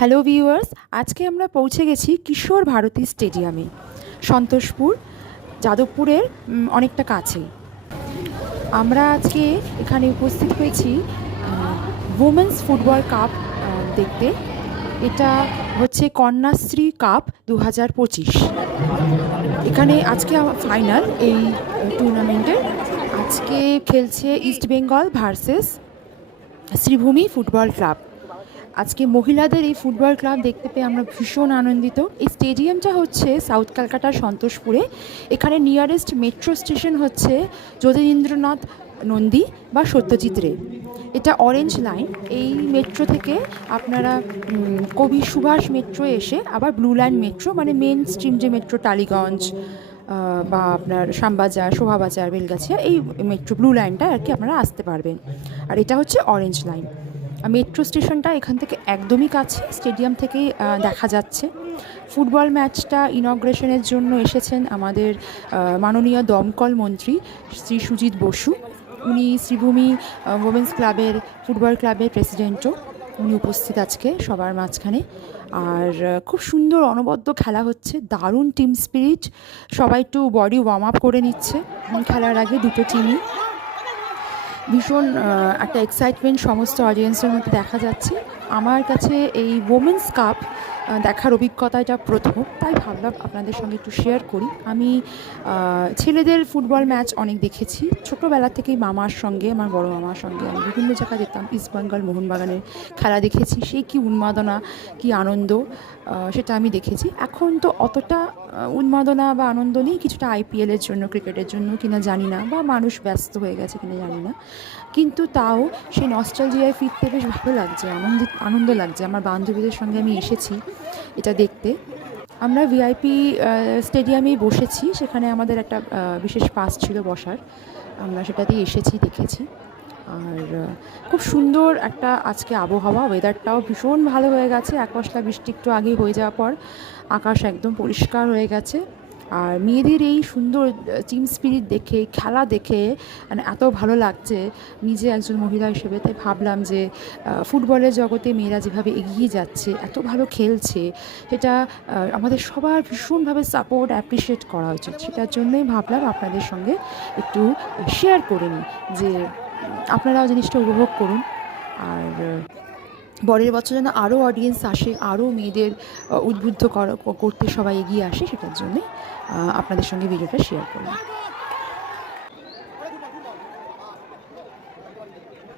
Hello viewers, আজকে আমরা পৌঁছে গেছি কিশোর ভারতী স্টেডিয়ামে, সন্তোষপুর, যাদবপুরের অনেকটা কাছেই। আমরা আজকে এখানে উপস্থিত হয়েছি উমেন্স ফুটবল কাপ দেখতে। এটা হচ্ছে কন্যাশ্রী কাপ 2025। এখানে আজকে ফাইনাল এই টুর্নামেন্টের। আজকে খেলছে East Bengal versus Sreebhumi football club. আজকে মহিলাদের এই ফুটবল ক্লাব দেখতে পেয়ে আমরা ভীষণ আনন্দিত। এই স্টেডিয়ামটা হচ্ছে সাউথ কলকাতার সন্তোষপুরে। এখানে নিয়ারেস্ট মেট্রো স্টেশন হচ্ছে যতীন্দ্রনাথ নন্দী বা সত্যজিৎ রে। এটা অরেঞ্জ লাইন। এই মেট্রো থেকে আপনারা কবি সুভাষ মেট্রো এসে আবার ব্লু লাইন মেট্রো, মানে মেন স্ট্রিম যে মেট্রো টালিগঞ্জ বা আপনার শ্যামবাজার, শোভাবাজার, বেলগাছিয়া, এই মেট্রো ব্লু লাইনটা আর কি আপনারা আসতে পারবেন। আর এটা হচ্ছে অরেঞ্জ লাইন। মেট্রো স্টেশনটা এখান থেকে একদমই কাছে, স্টেডিয়াম থেকেই দেখা যাচ্ছে। ফুটবল ম্যাচটা ইনগ্রেশনের জন্য এসেছেন আমাদের মাননীয় দমকল মন্ত্রী শ্রী সুজিত বসু। উনি শ্রীভূমি উমেন্স ক্লাবের ফুটবল ক্লাবের প্রেসিডেন্টও, উনি উপস্থিত আজকে সবার মাঝখানে। আর খুব সুন্দর অনবদ্য খেলা হচ্ছে, দারুণ টিম স্পিরিট। সবাই একটু বডি ওয়ার্ম আপ করে নিচ্ছে খেলার আগে, দুটো টিমই। ভীষণ একটা এক্সাইটমেন্ট সমস্ত অডিয়েন্সের মধ্যে দেখা যাচ্ছে। আমার কাছে এই ওমেন্স কাপ দেখার অভিজ্ঞতা এটা প্রথম, তাই ভাবলাম আপনাদের সঙ্গে একটু শেয়ার করি। আমি ছেলেদের ফুটবল ম্যাচ অনেক দেখেছি ছোটোবেলা থেকেই, মামার সঙ্গে, আমার বড় মামার সঙ্গে আমি বিভিন্ন জায়গায় যেতাম। ইস্টবেঙ্গল মোহনবাগানের খেলা দেখেছি, সেই কী উন্মাদনা, কী আনন্দ, সেটা আমি দেখেছি। এখন তো অতটা উন্মাদনা বা আনন্দ নেই, কিছুটা আইপিএলের জন্য, ক্রিকেটের জন্য কিনা জানি না, বা মানুষ ব্যস্ত হয়ে গেছে কিনা জানি না, কিন্তু তাও সেই নস্টালজিয়ায় ফিরতে বেশ ভালো লাগছে, আনন্দ লাগছে। আমার বান্ধবীদের সঙ্গে আমি এসেছি এটা দেখতে। আমরা ভিআইপি স্টেডিয়ামেই বসেছি, সেখানে আমাদের একটা বিশেষ পাস ছিল বসার, আমরা সেটাতেই এসেছি, দেখেছি। আর খুব সুন্দর একটা আজকে আবহাওয়া, ওয়েদারটাও ভীষণ ভালো হয়ে গেছে। এক পশলা বৃষ্টি একটু আগেই হয়ে যাওয়ার পর আকাশ একদম পরিষ্কার হয়ে গেছে। আর মেয়েদের এই সুন্দর টিম স্পিরিট দেখে, খেলা দেখে মানে এত ভালো লাগছে নিজে একজন মহিলা হিসেবে। তাই ভাবলাম যে ফুটবলের জগতে মেয়েরা যেভাবে এগিয়ে যাচ্ছে, এত ভালো খেলছে, সেটা আমাদের সবার ভীষণভাবে সাপোর্ট, অ্যাপ্রিসিয়েট করা উচিত। সেটার জন্যই ভাবলাম আপনাদের সঙ্গে একটু শেয়ার করে নিই, যে আপনারাও জিনিসটা উপভোগ করুন। আর পরের বছর যেন আরও অডিয়েন্স আসে, আরও মেয়েদের উদ্বুদ্ধ করতে সবাই এগিয়ে আসে, সেটার জন্যে আপনাদের সঙ্গে ভিডিওটা শেয়ার করলাম।